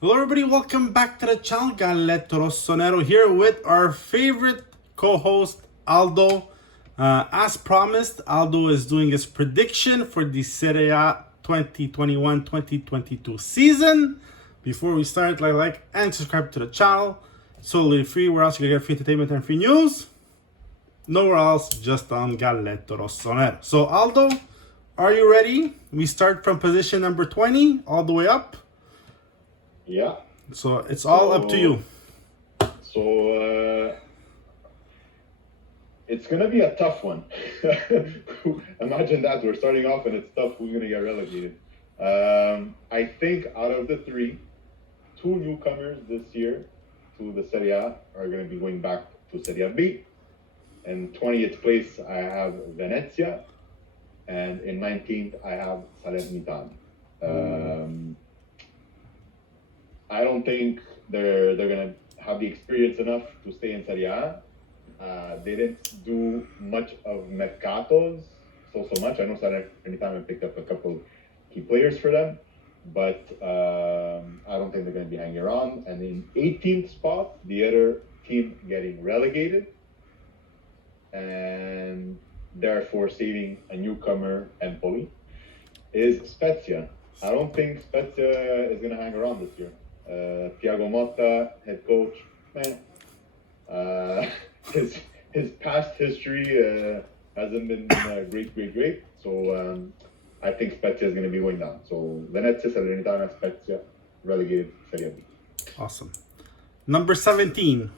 Hello everybody, welcome back to the channel. Galletto Rossonero here with our favorite co-host Aldo. As promised, Aldo is doing his prediction for the Serie A 2021-2022 season. Before we start, like and subscribe to the channel. Totally free. Where else you can get free entertainment and free news? Nowhere else, just on Galletto Rossonero. So Aldo, are you ready? We start from position number 20 all the way up. Yeah. So it's all up to you. So it's gonna be a tough one. Imagine that we're starting off and it's tough. Who's gonna get relegated? I think out of the three, two newcomers this year to the Serie A are gonna be going back to Serie B. In 20th place, I have Venezia, and in 19th, I have Salernitana. I don't think they're gonna have the experience enough to stay in Serie A. They didn't do much of mercatos, so much. I know Salernitana picked up a couple key players for them, but I don't think they're gonna be hanging around. And in 18th spot, the other team getting relegated, and therefore saving a newcomer, Empoli, is Spezia. I don't think Spezia is gonna hang around this year. Thiago Motta, head coach, his past history hasn't been great. So I think Spezia is going to be going down. So Venezia, Salernitana, Spezia, relegated Serie B. Awesome. Number 17.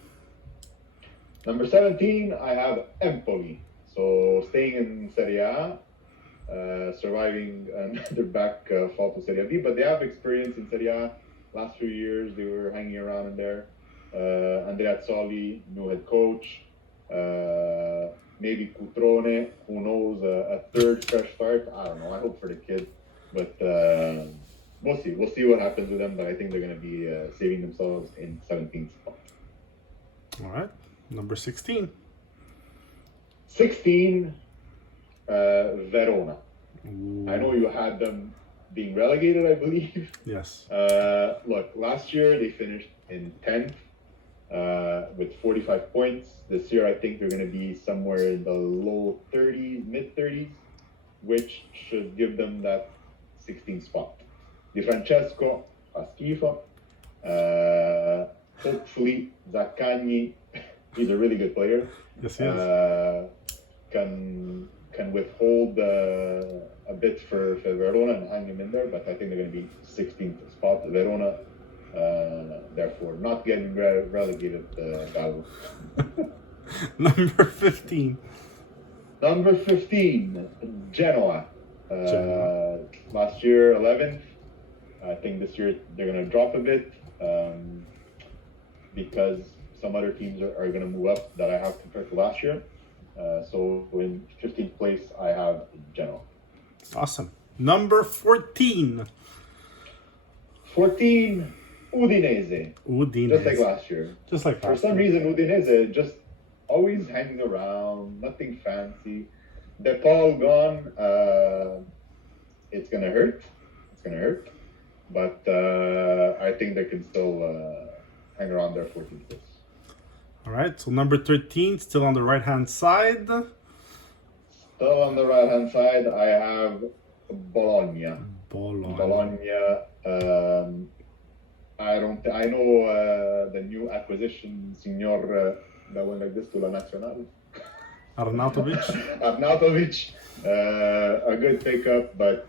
Number 17, I have Empoli. So staying in Serie A, surviving another back fall to Serie B, but they have experience in Serie A. Last few years, they were hanging around in there. Andrea Azzoli, new head coach. Maybe Cutrone, who knows, a third fresh start. I don't know. I hope for the kid. But we'll see. We'll see what happens with them. But I think they're going to be saving themselves in 17th spot. All right. Number 16. 16, Verona. Ooh. I know you had them being relegated, I believe. Yes. Look, last year they finished in 10th with 45 points. This year I think they're going to be somewhere in the low 30s, mid 30s, which should give them that 16th spot. Di Francesco fa schifo. Hopefully Zaccagni, he's a really good player. Yes, he is. Can withhold a bit for Verona and hang him in there, but I think they're going to be 16th spot. Verona, therefore, not getting relegated. Battle. Number 15. Number 15, Genoa. Last year, 11th. I think this year they're going to drop a bit because some other teams are going to move up that I have compared to last year. So in 15th place, I have Genoa. Awesome. Number 14. 14, Udinese. Udinese. Just like last year. Just like For some reason, Udinese just always hanging around, nothing fancy. De Paul gone. It's gonna hurt. But I think they can still hang around their 14th place. All right. So number 13, still on the right-hand side. Still on the right-hand side, I have Bologna. I know the new acquisition, Signor, that went like this to La Nazionale. Arnautovic. A good pickup, but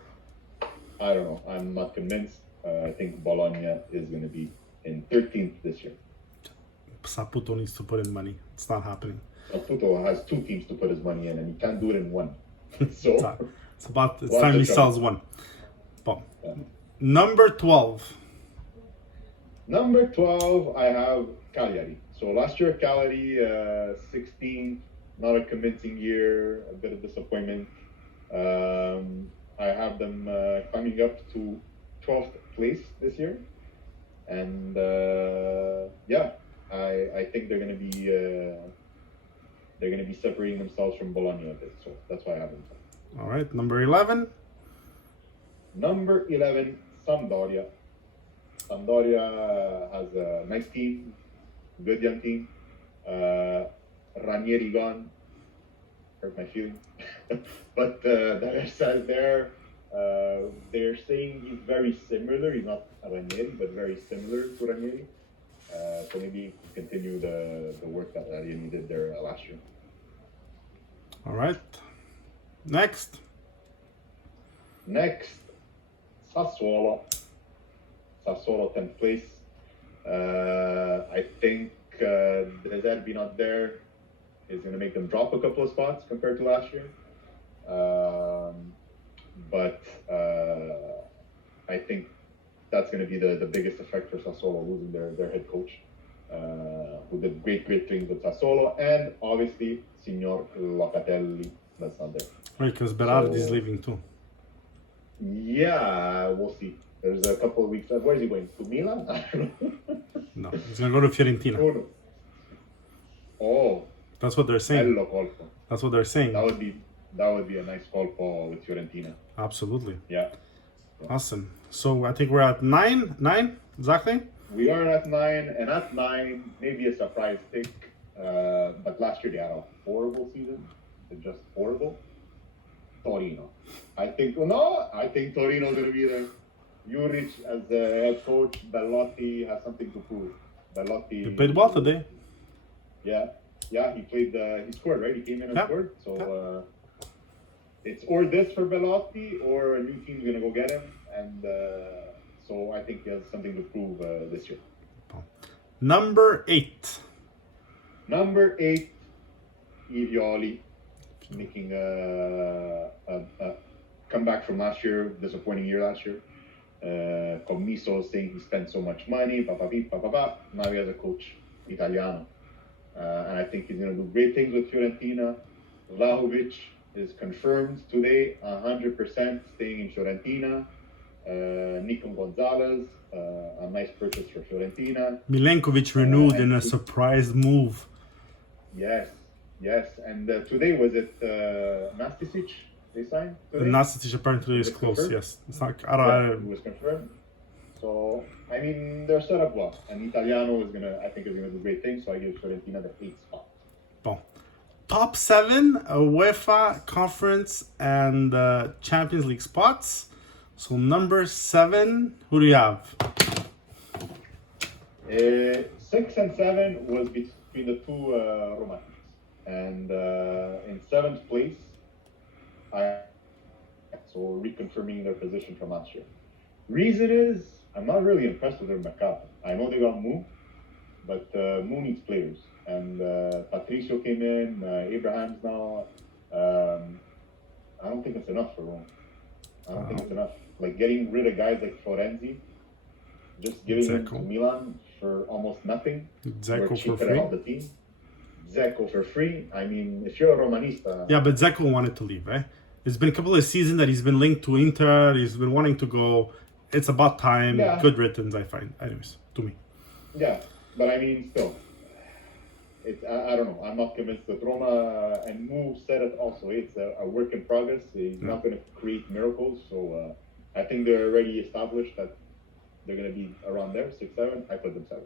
I don't know. I'm not convinced. I think Bologna is going to be in 13th this year. Saputo needs to put in money. It's not happening. Saputo has two teams to put his money in, and he can't do it in one. So it's time he sells one. Boom. Yeah. Number 12. Number 12, I have Cagliari. So last year, Cagliari, 16, not a convincing year, a bit of disappointment. I have them climbing up to 12th place this year. And I think they're going to be separating themselves from Bologna a bit. So that's why I have them. All right, number 11. Number 11, Sampdoria. Sampdoria has a nice team, good young team. Ranieri gone, hurt my feelings. But the other side there, they're saying he's very similar. He's not Ranieri, but very similar to Ranieri. So maybe he can continue the work that Ranieri did there last year. All right. Next, Sassuolo. Sassuolo 10th place. I think De Zerbi not there is going to make them drop a couple of spots compared to last year. But I think that's going to be the biggest effect for Sassuolo, losing their head coach, who did great things with Sassuolo, and obviously Signor Locatelli, that's not there. right? Because Berardi is leaving too. Yeah, we'll see. There's a couple of weeks left. Where is he going? To Milan? I don't know. No, he's gonna go to Fiorentina. Oh, That's what they're saying. bello colpo. That's what they're saying. That would be a nice colpo with Fiorentina. Absolutely. Yeah. Awesome. So I think we're at nine exactly. We are at 9, and at 9, maybe a surprise pick. But last year they had a horrible season. They're just horrible. Torino. I think Torino's going to be there. Juric as the head coach. Bellotti has something to prove. He played well today. Yeah, he played. He scored, right? He came in and scored. So it's or this for Bellotti, or a new team's gonna go get him, and so I think he has something to prove this year. Number 8. Number 8, Irioli, making a comeback from last year. Disappointing year last year. Commisso saying he spent so much money. Now he has a coach, Italiano. And I think he's going to do great things with Fiorentina. Vlahovic is confirmed today, 100% staying in Fiorentina. Nico Gonzalez, a nice purchase for Fiorentina. Milenkovic renewed in a surprise move. Yes. And today, was it Nastisic they signed today? Nastasic apparently is close, confirmed? yes. It's not, It was confirmed. So, I mean, they're set up well. And Italiano is I think is gonna do great things. So I give Fiorentina the 8th spot. Bon. Top 7 UEFA Conference and Champions League spots. So number 7, who do you have? 6 and 7 was between the two Roma teams. And in 7th place, so reconfirming their position from last year. Reason is, I'm not really impressed with their mercato. I know they got Mu, but Mu needs players. And Patricio came in, Abraham's now. I don't think it's enough for Rome. I don't think it's enough. Like getting rid of guys like Florenzi, just giving them to Milan for almost nothing. Dzeko for free. The team. Dzeko for free. I mean, if you're a Romanista. Yeah, but Dzeko wanted to leave, right? It's been a couple of seasons that he's been linked to Inter. He's been wanting to go. It's about time. Yeah. Good riddance, I find. Anyways, to me. Yeah, but I mean, still. I don't know. I'm not convinced that Roma, and Mu said it also. It's a work in progress. He's not going to create miracles. So I think they're already established that they're going to be around there, 6, 7. I put them 7.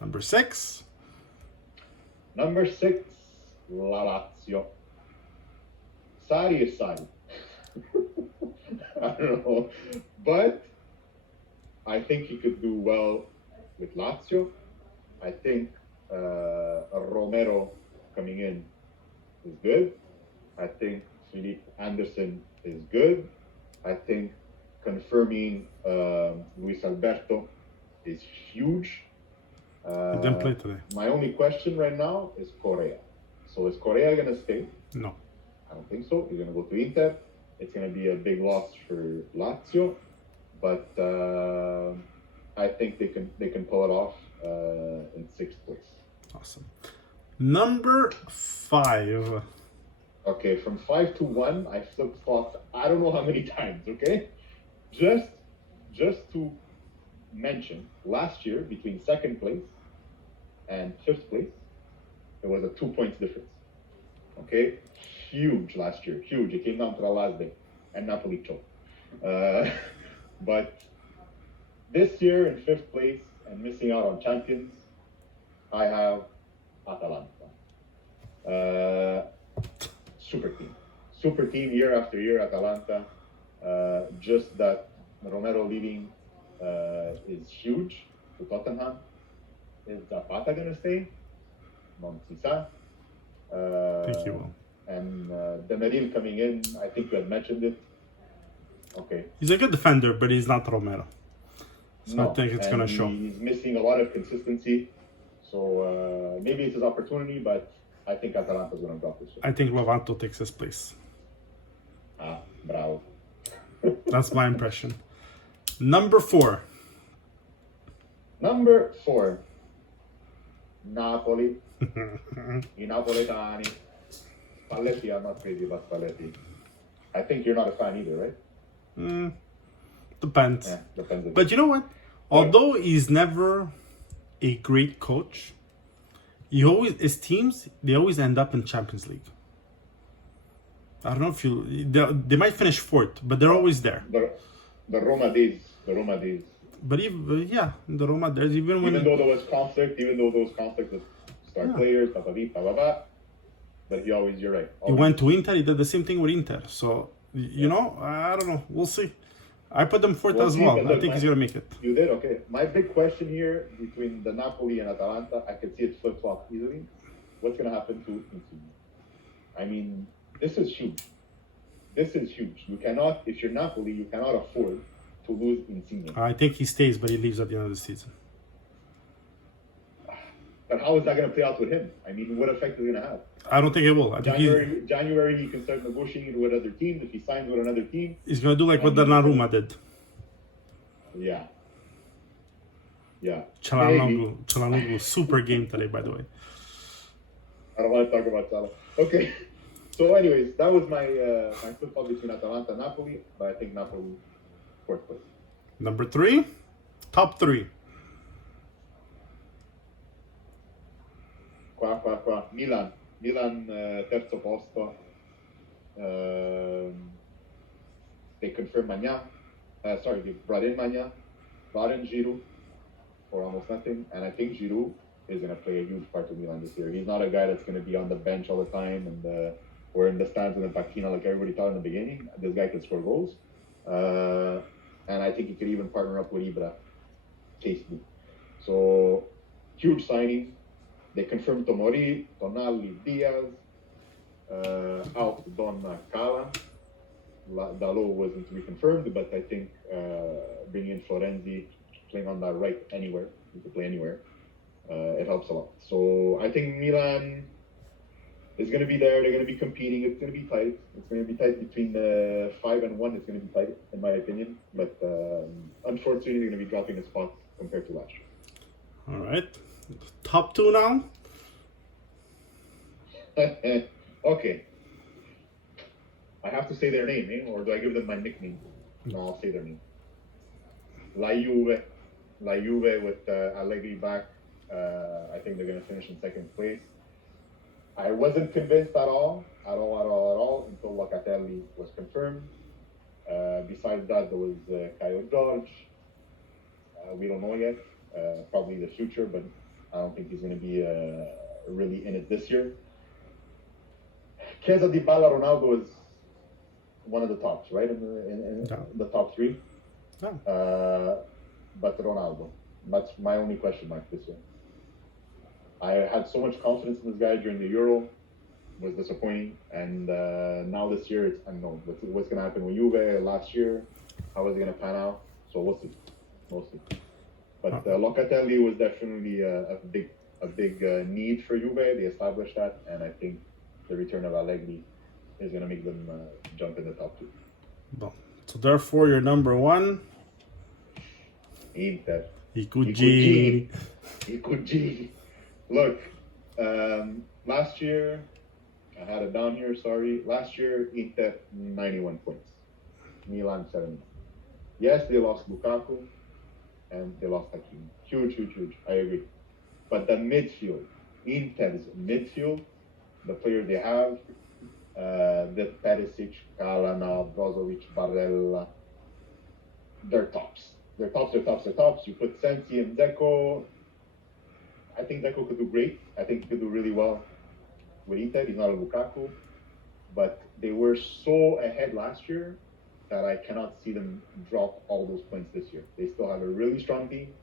Number 6. Number 6, La Lazio. Sarri is Sarri. I don't know. But I think he could do well with Lazio. I think Romero coming in is good. I think Felipe Anderson is good. I think confirming Luis Alberto is huge. He didn't play today. My only question right now is Correa. So is Correa going to stay? No. I don't think so. He's going to go to Inter. It's going to be a big loss for Lazio. But I think they can pull it off in 6th place. Awesome. Number 5. Okay, from 5 to 1, I flip-flopped I don't know how many times, okay? Just to mention, last year, between 2nd place and 5th place, there was a 2 points difference. Okay? Huge last year. Huge. It came down to the last day. And Napoli choked. But This year in 5th place and missing out on champions, I have Atalanta. Super team year after year, Atalanta. Just that Romero leaving is huge to Tottenham. Is Zapata going to stay? Non si sa. I think he will. And Demeril coming in, I think you had mentioned it. Okay. He's a good defender, but he's not Romero. So No, I think it's going to show. He's missing a lot of consistency. So maybe it's his opportunity, but I think Atalanta's going to drop this year. I think Levanto takes his place. Ah, bravo. That's my impression. Number 4. Number 4. Napoli. I Napoletani. Spalletti, I'm not crazy about Spalletti. I think you're not a fan either, right? Depends. Yeah, depends. But you know what? Although he's never a great coach, his teams, they always end up in Champions League. I don't know if they might finish 4th, but they're always there. The Roma days. But even, the Roma, there's even when... Even though there was conflict, with star players, blah, blah, blah, but you're right. He went to Inter, he did the same thing with Inter. So, you know, I don't know. We'll see. I put them 4th as well. I think he's going to make it. You did? Okay. My big question here between the Napoli and Atalanta, I could see it flip-flop easily. What's going to happen to Insigne? I mean, this is huge. You cannot, if you're Napoli, you cannot afford to lose Insigne. I think he stays, but he leaves at the end of the season. But how is that going to play out with him? I mean, what effect is it going to have? I don't think it will. I think January, he can start negotiating with other teams. If he signs with another team, he's going to do like what Donnarumma did. Yeah. Çalhanoğlu, super game today, by the way. I don't want to talk about Salah. Okay. So, anyways, that was my football between Atalanta and Napoli, but I think Napoli 4th place. Number 3, top 3. Qua. Milan, terzo posto. They confirmed Magnan. They brought in Magnan, brought in Giroud for almost nothing, and I think Giroud is going to play a huge part of Milan this year. He's not a guy that's going to be on the bench all the time and or in the stands in the Pacchina like everybody thought in the beginning. This guy can score goals, and I think he could even partner up with Ibra, tasty. So huge signing. They confirmed Tomori, Tonali, Diaz, out Donna Cala. Dalot wasn't reconfirmed, but I think bringing in Florenzi, playing on that right anywhere, he could play anywhere, it helps a lot. So I think Milan is going to be there. They're going to be competing. It's going to be tight. It's going to be tight between the 5 and 1. It's going to be tight, in my opinion. But unfortunately, they're going to be dropping a spot compared to last year. All right. Top 2 now. Okay. I have to say their name, or do I give them my nickname? No, I'll say their name. La Juve with Allegri back. I think they're going to finish in 2nd place. I wasn't convinced at all until Locatelli was confirmed. Besides that, there was Caio George. We don't know yet. Probably the future, but I don't think he's going to be really in it this year. Chiesa, Dybala, Ronaldo is one of the tops, right? In the top 3. No. But Ronaldo, that's my only question mark this year. I had so much confidence in this guy during the Euro, was disappointing, and now this year it's unknown. What's going to happen with Juve last year? How is it going to pan out? So we'll see. But Locatelli was definitely a big need for Juve. They established that, and I think the return of Allegri is going to make them jump in the top 2. Bon. So therefore, your number 1. Inter. I cugini. Look, last year, I had it down here, sorry. Last year, Inter, 91 points. Milan, 70. Yes, they lost Lukaku, and they lost Hakimi. Huge. I agree. But the midfield, Inter's midfield, the players they have, the Perisic, Kalana, Brozovic, Barella, they're tops. Their tops. You put Sensi and Dzeko. I think Dzeko could do great. I think he could do really well with Inter. He's not a Lukaku. But they were so ahead last year that I cannot see them drop all those points this year. They still have a really strong team.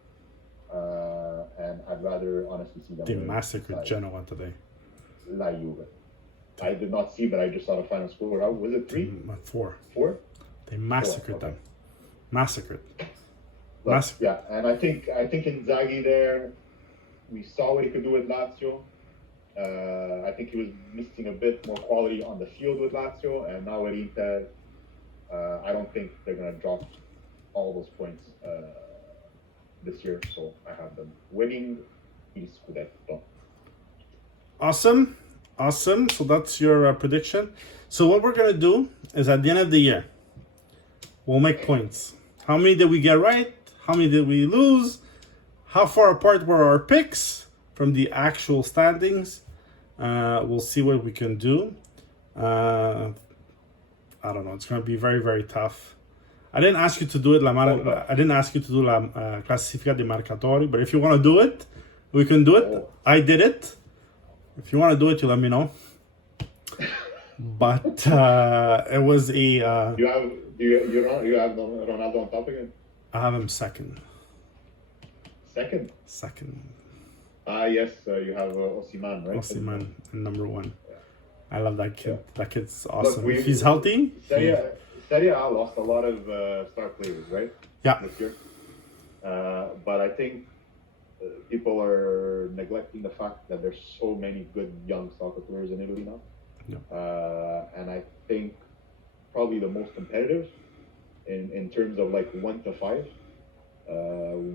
And I'd rather honestly see them. They massacred Genoa today. La Juve. I did not see, but I just saw the final score. Was it 3? 4. 4? They massacred them. Massacred. But, yeah, and I think Inzaghi there, we saw what he could do with Lazio. I think he was missing a bit more quality on the field with Lazio, and now with Inter, I don't think they're going to drop all those points this year. So I have them winning il Scudetto. Awesome. So that's your prediction. So what we're going to do is at the end of the year, we'll make points. How many did we get right? How many did we lose? How far apart were our picks from the actual standings? We'll see what we can do. I don't know. It's going to be very, very tough. I didn't ask you to do it. I didn't ask you to do la Classifica dei Marcatori, but if you want to do it, we can do it. I did it. If you want to do it, you let me know. But it was a. You have Ronaldo on top again? I have him second. Second. Yes, you have Osimhen, right? Osimhen, number 1. Yeah. I love that kid. Yeah. That kid's awesome. Look, if he's healthy. Serie A lost a lot of star players, right? Yeah. This year. But I think people are neglecting the fact that there's so many good young soccer players in Italy now. Yeah. And I think probably the most competitive in terms of like 1 to 5.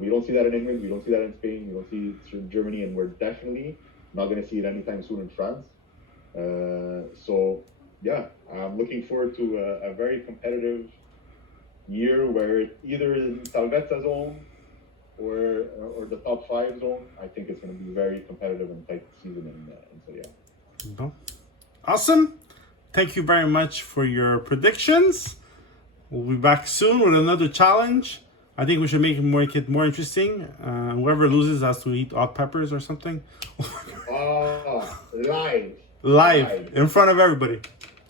We don't see that in England. We don't see that in Spain. We don't see it in Germany, and we're definitely not going to see it anytime soon in France. So, yeah, I'm looking forward to a very competitive year where it's either in Salvezza zone or the top 5 zone. I think it's going to be very competitive and tight season in Serie A. No. Awesome. Thank you very much for your predictions. We'll be back soon with another challenge. I think we should make it more interesting. Whoever loses has to eat hot peppers or something. Live in front of everybody.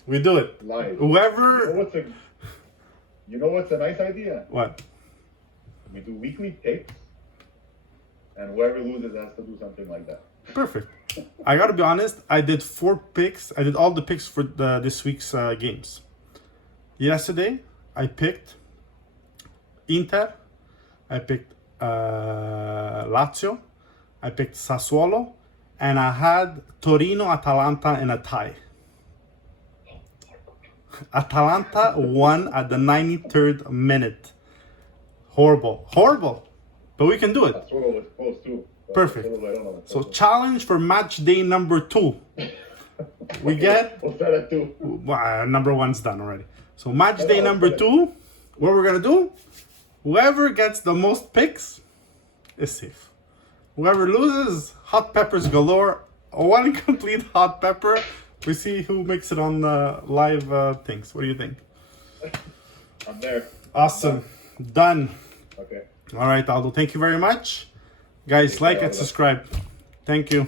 We do it. Live. Whoever. You know what's a nice idea? What? We do weekly picks, and whoever loses has to do something like that. Perfect. I gotta be honest. I did 4 picks. I did all the picks for this week's games. Yesterday, I picked Inter, I picked Lazio, I picked Sassuolo, and I had Torino Atalanta in a tie. Atalanta won at the 93rd minute. Horrible. But we can do it. Sassuolo was close too. Perfect. So challenge for match day number 2. We get... What's that at 2? Number 1's done already. So match day number 2, what we're going to do, whoever gets the most picks is safe. Whoever loses, hot peppers galore. 1 complete hot pepper. We see who makes it on the live things. What do you think? I'm there. Awesome. Done. Okay. All right, Aldo. Thank you very much. Guys, like and subscribe. Thank you.